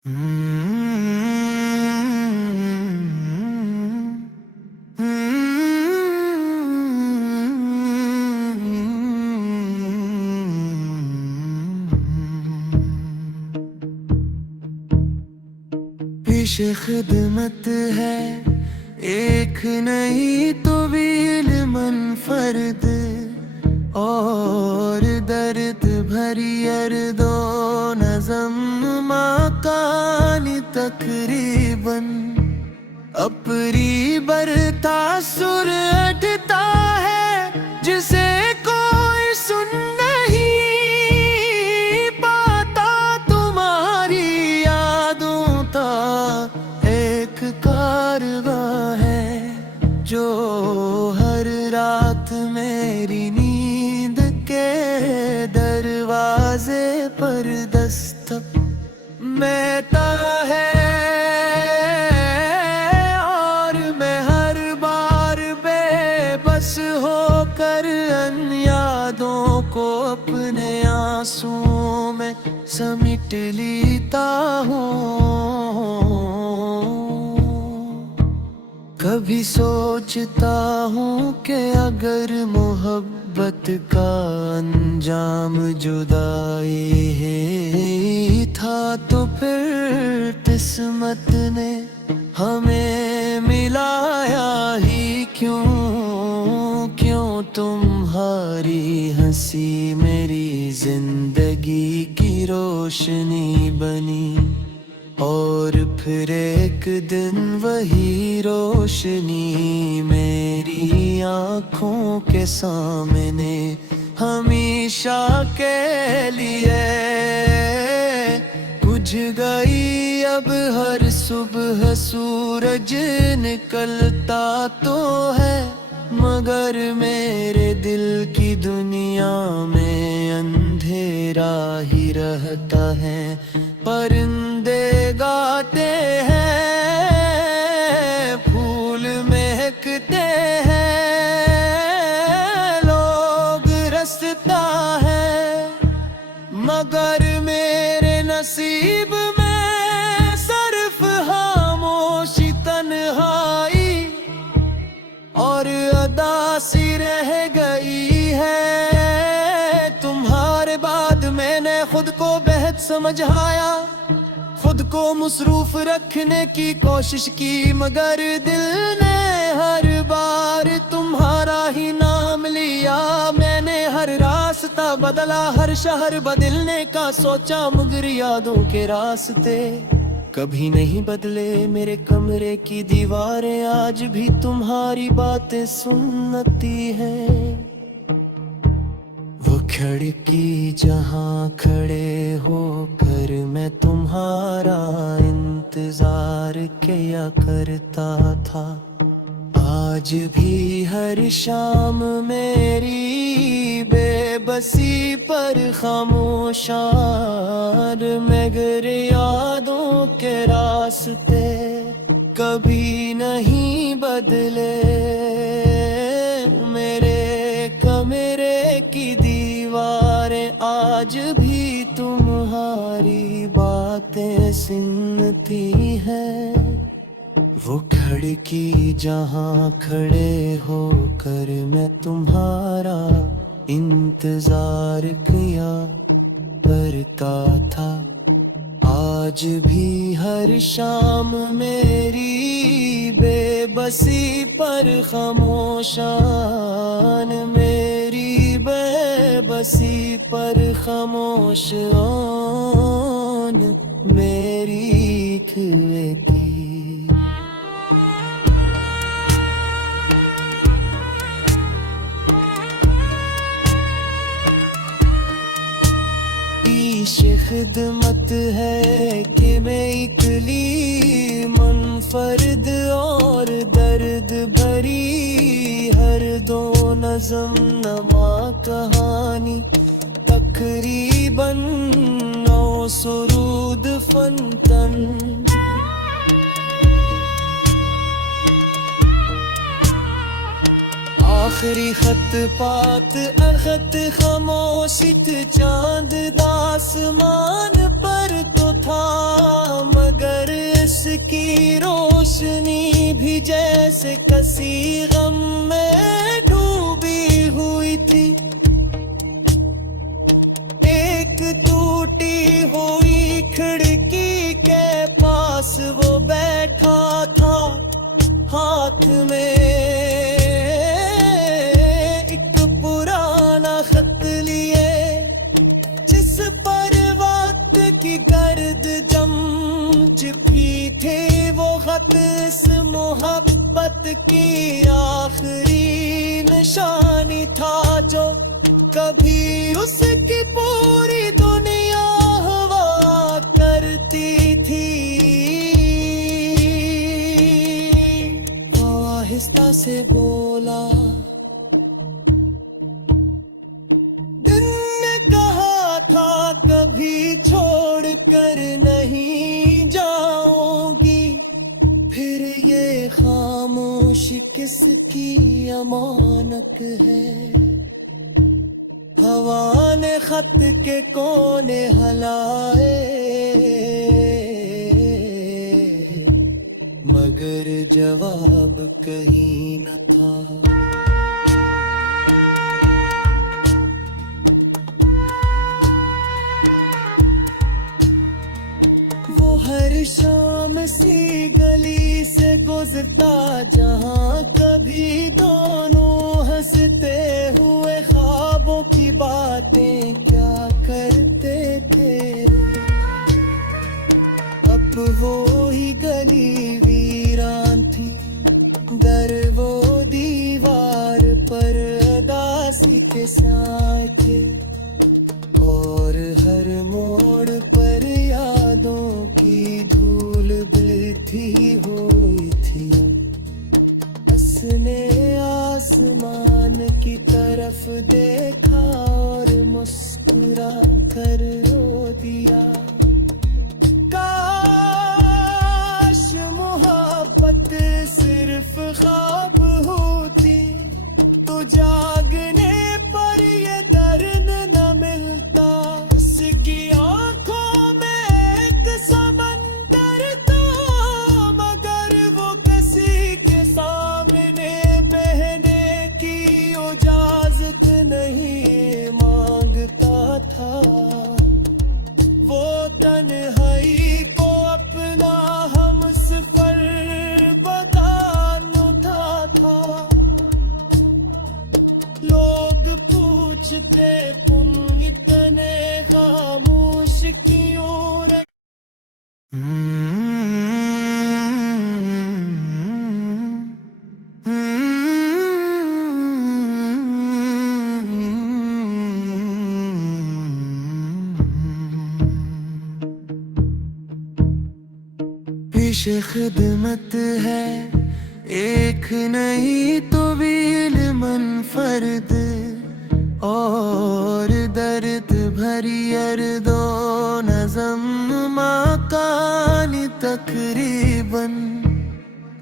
पेश खिदमत है एक नहीं तो वील मनफरद और दर्द भरी अर्दो नज़म माकानी तकरीबन अपरी बरता सुर अटता है जिसे कोई सुन नहीं पाता। तुम्हारी यादों का एक कारवां है जो हर रात मेरी नींद के दरवाजे पर दस्तक देता है और मैं हर बार बेबस होकर अन यादों को अपने आंसुओं में समेट लेता हूँ। कभी सोचता हूँ कि अगर मोहब्बत का अंजाम जुदाई है था तो फिर किस्मत ने हमें मिलाया ही क्यों। क्यों तुम्हारी हंसी मेरी जिंदगी की रोशनी बनी और फिर एक दिन वही रोशनी मेरी आँखों के सामने हमेशा के लिए बुझ गई। अब हर सुबह सूरज निकलता तो है मगर मेरे दिल की दुनिया में अंधेरा ही रहता है। परिंदे गाते हैं, फूल महकते हैं, लोग रसता है मगर मेरे नसीब में सिर्फ खामोशी तन्हाई और अदासी रह गई है। तुम्हारे बाद मैंने खुद को बेहद समझाया, खुद को मसरूफ रखने की कोशिश की मगर दिल ने हर बार तुम्हारा ही नाम लिया। मैंने हर रास्ता बदला, हर शहर बदलने का सोचा मगर यादों के रास्ते कभी नहीं बदले। मेरे कमरे की दीवारें आज भी तुम्हारी बातें सुनती हैं। वो खिड़की जहाँ खड़े होकर मैं तुम्हारा इंतजार किया करता था, आज भी हर शाम मेरी बेबसी पर खामोशान मगर यादों के रास्ते कभी नहीं बदले। मेरे कमरे की दीवारें आज भी तुम्हारी बातें सुनती हैं। वो खिड़की जहाँ खड़े होकर मैं तुम्हारा इंतजार किया करता था, आज भी हर शाम मेरी बेबसी पर खामोशान मेरी बेबसी पर खामोशान मेरी खिड़की। खिदमत है कि मैं इकली मुनफरद और दर्द भरी हर दो नज़म नमा कहानी तकरीबन 9 सुरूद फनतन। आखिरी खत पात अखत खामोशित चांद दासमान पर तो था उसकी रोशनी भी जैसे कसी गम में डूबी हुई थी। एक टूटी हुई खिड़की के पास वो बैठा था, हाथ में एक पुराना खत लिए, जिस पर वक्त की गर्द जम भी थे। वो खत इस मोहब्बत की आखिरी निशानी था, जो कभी उसकी पूरी दुनिया हवा करती थी। वो आहिस्ता से बोला, दिन ने कहा था कभी छोड़ कर नहीं जाऊंगी, फिर ये खामोशी किसकी अमानत है। हवा ने खत के कोने हलाए, मगर जवाब कहीं न था। वो हर शाम सी गली से गुजरता, जहाँ कभी दोनों हंसते हुए ख्वाबों की बातें क्या करते थे। अब वो ही गली वीरान थी, दर वो दीवार पर उदासी के साए थे, और हर मोड़ पर यादों की धूल बिखरी हुई थी। उसने आसमान की तरफ देखा और मुस्कुरा कर रो दिया। काश मोहब्बत सिर्फ ख्वाब होती, तो जागने पर ये दर्द न मिलता। उसकी आंखों में एक समंदर था, मगर वो किसी के सामने बहने की इजाजत नहीं मांगता था। वो तन्हाई को अपना हमसफर बताता था। लोग पूछते तुम इतने खामोश क्यों रहे। पेश खिदमत है एक नहीं तो वील मनफरद, और दर्द भरी अर्दो नज़म माकानी तकरीबन।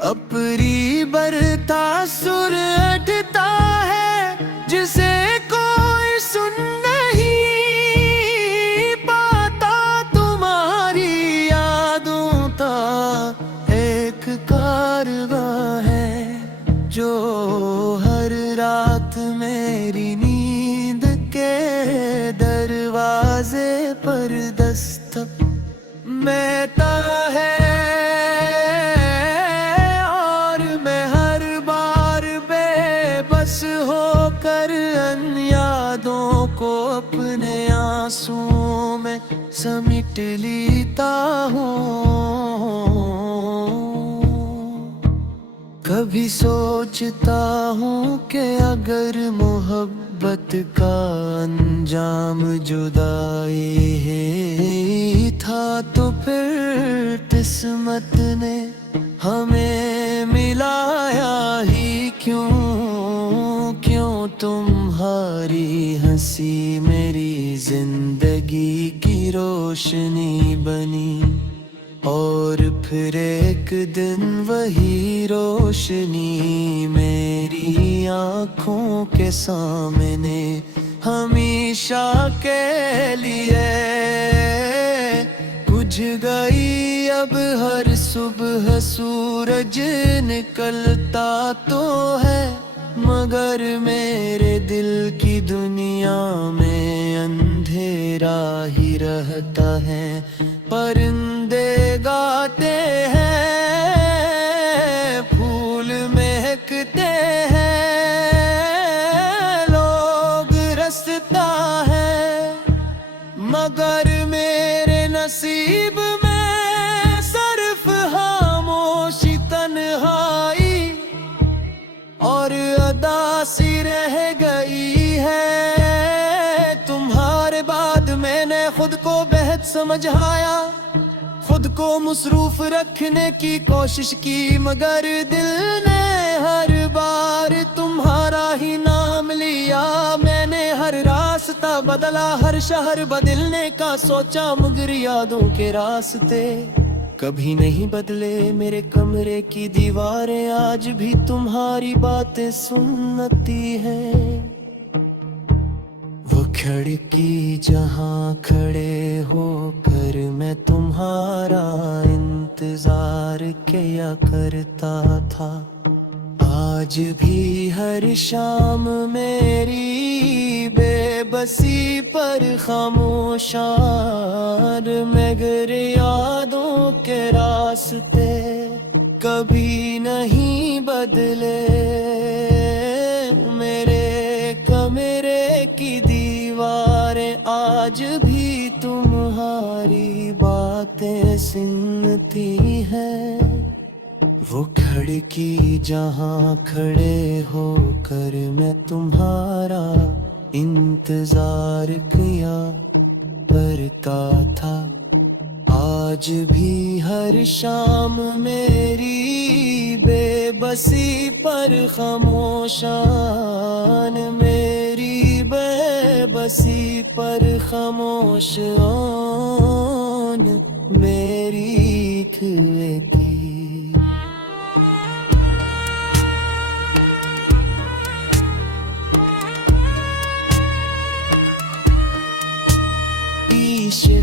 अपरी बरता सुर अटता है, जिसे कोई सुन नहीं पाता। तुम्हारी यादों का एक कारवां है, जो हर रात मेरी नींद के दरवाजे पर दस्तक महता है। और मैं हर बार बेबस होकर अन यादों को अपने आंसुओं में समेट लेता हूँ। कभी सोचता हूँ कि अगर मोहब्बत का अंजाम जुदाई है था, तो फिर किस्मत ने हमें मिलाया ही क्यों। क्यों तुम्हारी हंसी मेरी जिंदगी की रोशनी बनी, और फिर एक दिन वही रोशनी मेरी आँखों के सामने हमेशा के लिए बुझ गई अब हर सुबह सूरज निकलता तो है, मगर मेरे दिल की दुनिया में अंधेरा ही रहता है। परिंदे गाते हैं, फूल महकते हैं, लोग रसता है, मगर मेरे नसीब में सिर्फ खामोशी, तन्हाई और अदासी रह गई है। तुम्हारे बाद मैंने खुद को बेहद समझाया, खुद को मसरूफ रखने की कोशिश की, मगर दिल ने हर बार तुम्हारा ही नाम लिया। मैंने हर रास्ता बदला, हर शहर बदलने का सोचा, मगर यादों के रास्ते कभी नहीं बदले। मेरे कमरे की दीवारें आज भी तुम्हारी बातें सुनती हैं। वो खिड़की जहाँ खड़े होकर मैं तुम्हारा इंतजार किया करता था, आज भी हर शाम मेरी बेबसी पर खामोशान, मगर यादों के रास्ते कभी नहीं बदले। मेरे कमरे की दीवारें आज भी तुम्हारी बातें सुनती हैं। वो खिड़की जहाँ खड़े होकर मैं तुम्हारा इंतजार किया करता था, आज भी हर शाम मेरी बेबसी पर खामोशान, मेरी बेबसी पर खामोश मेरी खिड़की।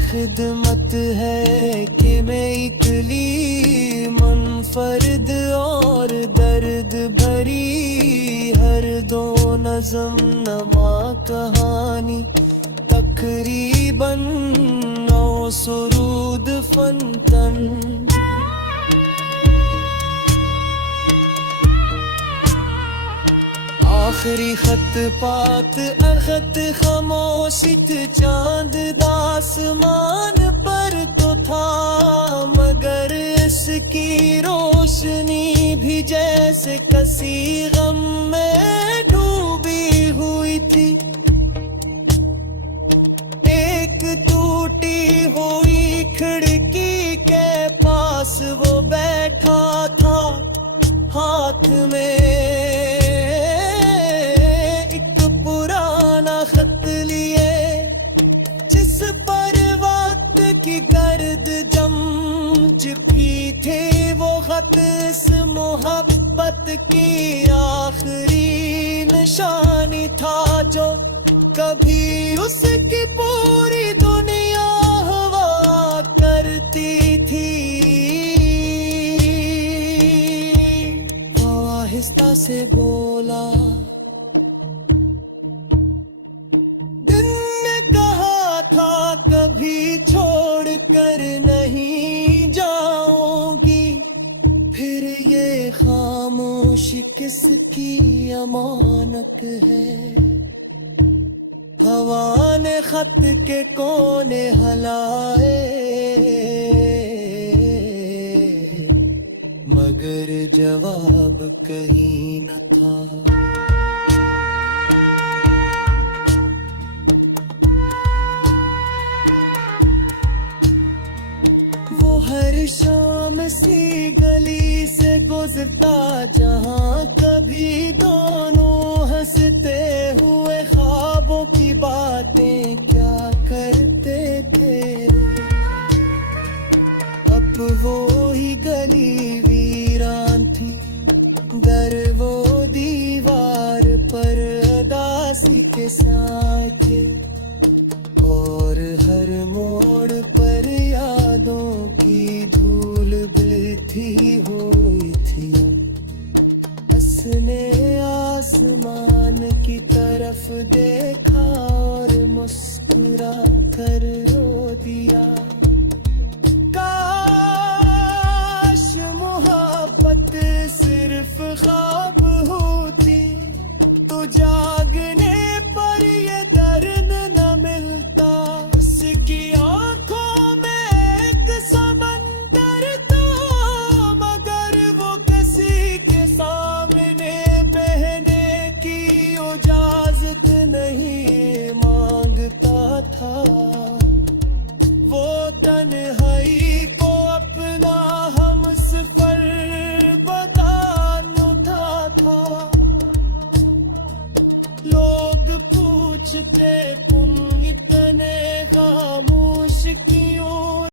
खिदमत है कि मैं इकली मुनफरद और दर्द भरी हर दो नज़म नमा कहानी, तकरीबन 9 सुरूद फनतन। आखिरी खत पात अखत खामोशित चांद दासमान पर तो था, मगर इसकी रोशनी भी जैसे कसी गम में डूबी हुई थी। एक टूटी हुई खिड़की के पास वो बैठा था, हाथ में की गर्द जम जिपी थे। वो खत इस मोहब्बत की आखिरी निशानी था, जो कभी उसकी पूरी दुनिया हवा करती थी। वो आहिस्ता से बोला, कभी छोड़ कर नहीं जाऊंगी, फिर ये खामोशी किसकी अमानत है। हवा ने खत के कोने हलाए, मगर जवाब कहीं न था। हर शाम सी गली से गुजरता, जहाँ कभी दोनों हंसते हुए ख्वाबों की बातें क्या करते थे। अब वो ही गली वीरान थी, दर वो दीवार पर उदासी के साथ थे, और हर मोड़ पर यादों की धूल बिलती हुई थी, उसने आसमान की तरफ देखा और मुस्कुरा कर रो दिया।